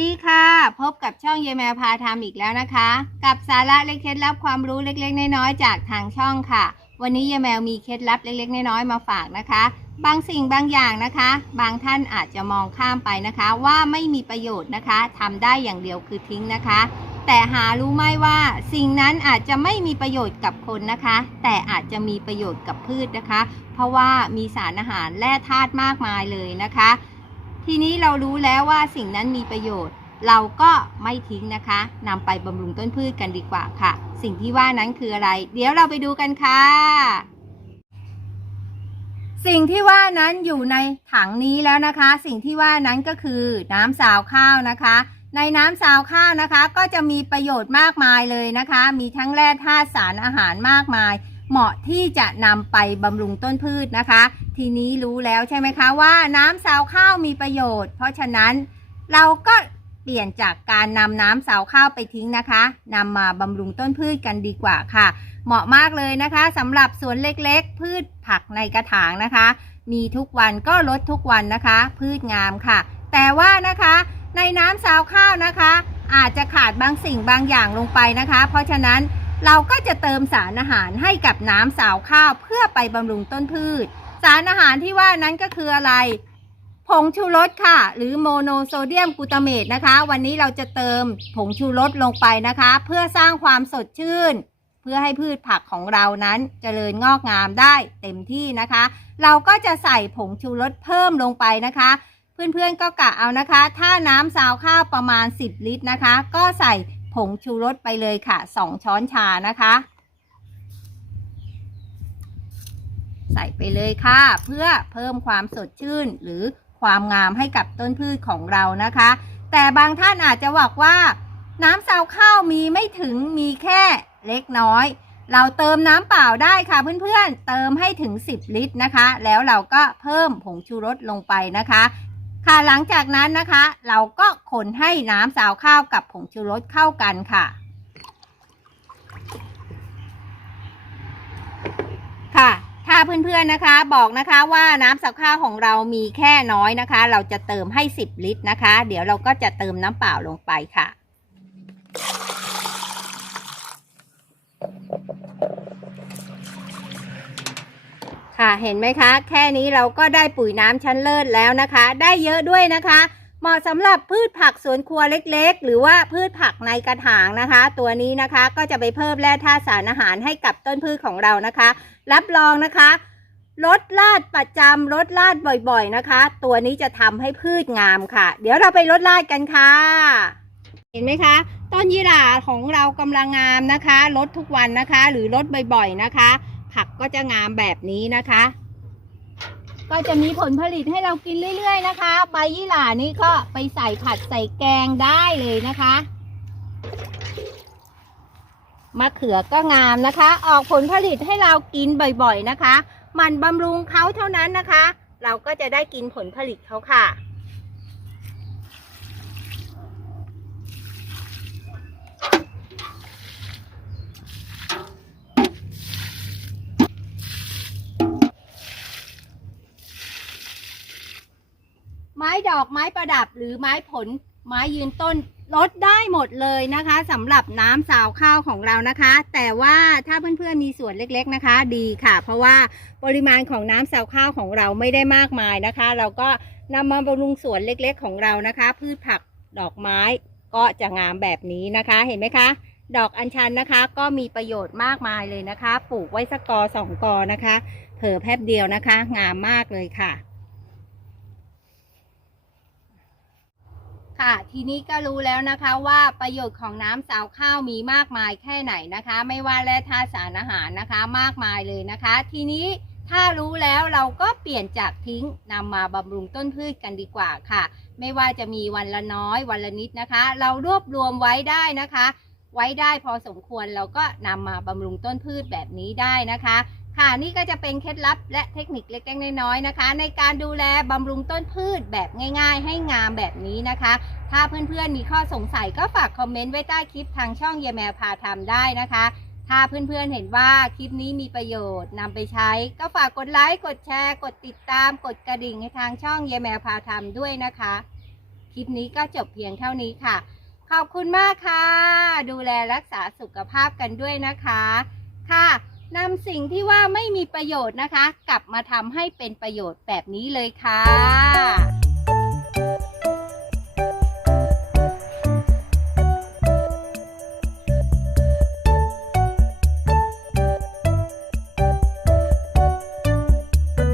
ดีค่ะ พบกับช่องเยแมวพาทำอีกแล้วนะคะ กับสาระและเคล็ดลับความรู้เล็กๆ น้อยๆจากทางช่องค่ะ วันนี้เยายแมวมีเคล็ดลับเล็กๆ น้อยๆมาฝากนะคะ บางสิ่งบางอย่างนะคะ บางท่านอาจจะมองข้ามไปนะคะ ว่าไม่มีประโยชน์นะคะทำได้อย่างเดียวคือทิ้งนะคะ แต่หารู้ไหมว่า สิ่งนั้นอาจจะไม่มีประโยชน์กับคนนะคะ แต่อาจจะมีประโยชน์กับพืชนะคะ เพราะว่ามีสารอาหารแร่ธาตุมากมายเลยนะคะ ทีนี้เรารู้แล้วว่าสิ่งนั้นมีประโยชน์ เราก็ไม่ทิ้งนะคะนำไปบำรุงต้นพืชกันดีกว่าค่ะ สิ่งที่ว่านั้นคืออะไร เดี๋ยวเราไปดูกันค่ะ สิ่งที่ว่านั้นอยู่ในถังนี้แล้วนะคะ สิ่งที่ว่านั้นก็คือน้ำสาวข้าวนะคะ ในน้ำสาวข้าวนะคะ ก็จะมีประโยชน์มากมายเลยนะคะ มีทั้งแร่ธาตุสารอาหารมากมาย เหมาะที่จะนำไปบำรุงต้นพืชนะคะ ทีนี้รู้แล้วใช่ไหมคะว่าน้ำสาวข้าวมีประโยชน์ เพราะฉะนั้นเราก็เปลี่ยนจากการนำน้ำสาวข้าวไปทิ้งนะคะนำมาบำรุงต้นพืชกันดีกว่าค่ะ เหมาะมากเลยนะคะสำหรับสวนเล็กๆ พืชผักในกระถางนะคะ มีทุกวันก็ลดทุกวันนะคะ พืชงามค่ะ แต่ว่านะคะในน้ำสาวข้าวนะคะ อาจจะขาดบางสิ่งบางอย่างลงไปนะคะ เพราะฉะนั้น เราก็จะเติมสารอาหารให้กับน้ำสาวข้าวเพื่อไปบำรุงต้นพืช สารอาหารที่ว่านั้นก็คืออะไร ผงชูรสค่ะ หรือโมโนโซเดียมกูตาเมตนะคะ วันนี้เราจะเติมผงชูรสลงไปนะคะ เพื่อสร้างความสดชื่น เพื่อให้พืชผักของเรานั้นเจริญงอกงามได้เต็มที่นะคะ เราก็จะใส่ผงชูรสเพิ่มลงไปนะคะเพื่อนๆก็กะเอานะคะ ถ้าน้ำซาวข้าวประมาณ 10 ลิตรนะคะ ก็ใส่ ผงชูรสไปเลยค่ะ 2 ช้อนชานะคะ ใส่ไปเลยค่ะ เพื่อเพิ่มความสดชื่นหรือความงามให้กับต้นพืชของเรานะคะ แต่บางท่านอาจจะบอกว่า น้ำซาวข้าวมีไม่ถึงมีแค่เล็กน้อย เราเติมน้ำเปล่าได้ค่ะเพื่อนๆเติมให้ถึง 10 ลิตรนะคะ แล้วเราก็เพิ่มผงชูรสลงไปนะคะ ค่ะหลังจากนั้นนะคะ เราก็คนให้น้ำซาวข้าวกับผงชูรสเข้ากันค่ะ ค่ะ ถ้าเพื่อนๆนะคะบอกนะคะว่าน้ำซาวข้าวของเรามีแค่น้อยนะคะ เราจะเติมให้ 10 ลิตรนะคะ เดี๋ยวเราก็จะเติมน้ำเปล่าลงไปค่ะ ค่ะเห็นไหมคะ แค่นี้เราก็ได้ปุ๋ยน้ำชั้นเลิศแล้วนะคะ ได้เยอะด้วยนะคะ เหมาะสำหรับพืชผักสวนครัวเล็กๆ หรือว่าพืชผักในกระถางนะคะ ตัวนี้นะคะก็จะไปเพิ่มแร่ธาตุสารอาหารให้กับต้นพืชของเรานะคะ รับรองนะคะลดลาดประจำลดลาดบ่อยๆนะคะ ตัวนี้จะทำให้พืชงามค่ะ เดี๋ยวเราไปลดลาดกันค่ะ เห็นไหมคะ ต้นยี่หร่าของเรากำลังงามนะคะลดทุกวันนะคะ หรือลดบ่อยๆนะคะ ผักก็จะงามแบบนี้นะคะ ก็จะมีผลผลิตให้เรากินเรื่อย ๆ นะคะ ใบยี่หร่านี่ก็ไปใส่ผัดใส่แกงได้เลยนะคะมะเขือก็งามนะคะ ออกผลผลิตให้เรากินบ่อยๆนะคะ มันบำรุงเขาเท่านั้นนะคะ เราก็จะได้กินผลผลิตเขาค่ะ ไม้ ดอกไม้ประดับหรือไม้ผลไม้ยืนต้นลดได้หมดเลยนะคะสำหรับน้ำสาวข้าวของเรานะคะ แต่ว่าถ้าเพื่อนๆมีสวนเล็กๆนะคะ ดีค่ะ เพราะว่าปริมาณของน้ำสาวข้าวของเราไม่ได้มากมายนะคะ เราก็นำมาบำรุงสวนเล็กๆของเรานะคะ พืชผักดอกไม้ก็จะงามแบบนี้นะคะ เห็นไหมคะ ดอกอัญชันนะคะ ก็มีประโยชน์มากมายเลยนะคะ ปลูกไว้สักกอสองกอนะคะ เผอแป๊บเดียวนะคะ งามมากเลยค่ะ ค่ะ ทีนี้ก็รู้แล้วนะคะว่าประโยชน์ของน้ำสาวข้าวมีมากมายแค่ไหนนะคะ ไม่ว่าแร่ธาตุสารอาหารนะคะมากมายเลยนะคะ ทีนี้ถ้ารู้แล้วเราก็เปลี่ยนจากทิ้งนำมาบำรุงต้นพืชกันดีกว่าค่ะ ไม่ว่าจะมีวันละน้อยวันละนิดนะคะ เรารวบรวมไว้ได้นะคะ ไว้ได้พอสมควรเราก็นำมาบำรุงต้นพืชแบบนี้ได้นะคะ ค่ะนี่ก็จะเป็นเคล็ดลับและเทคนิคเล็กๆน้อยๆนะคะ ในการดูแลบำรุงต้นพืชแบบง่ายๆ ให้งามแบบนี้นะคะ ถ้าเพื่อนๆมีข้อสงสัยก็ฝากคอมเมนต์ไว้ใต้คลิปทางช่องเยแมวพาทำได้นะคะ ถ้าเพื่อนๆเห็นว่าคลิปนี้มีประโยชน์นำไปใช้ ก็ฝากกดไลค์กดแชร์ กดติดตาม กดกระดิ่งให้ทางช่องเยแมวพาทำด้วยนะคะ คลิปนี้ก็จบเพียงเท่านี้ค่ะ ขอบคุณมากค่ะ ดูแลรักษาสุขภาพกันด้วยนะคะค่ะ นำสิ่งที่ว่าไม่มีประโยชน์นะคะ กลับมาทำให้เป็นประโยชน์แบบนี้เลยค่ะ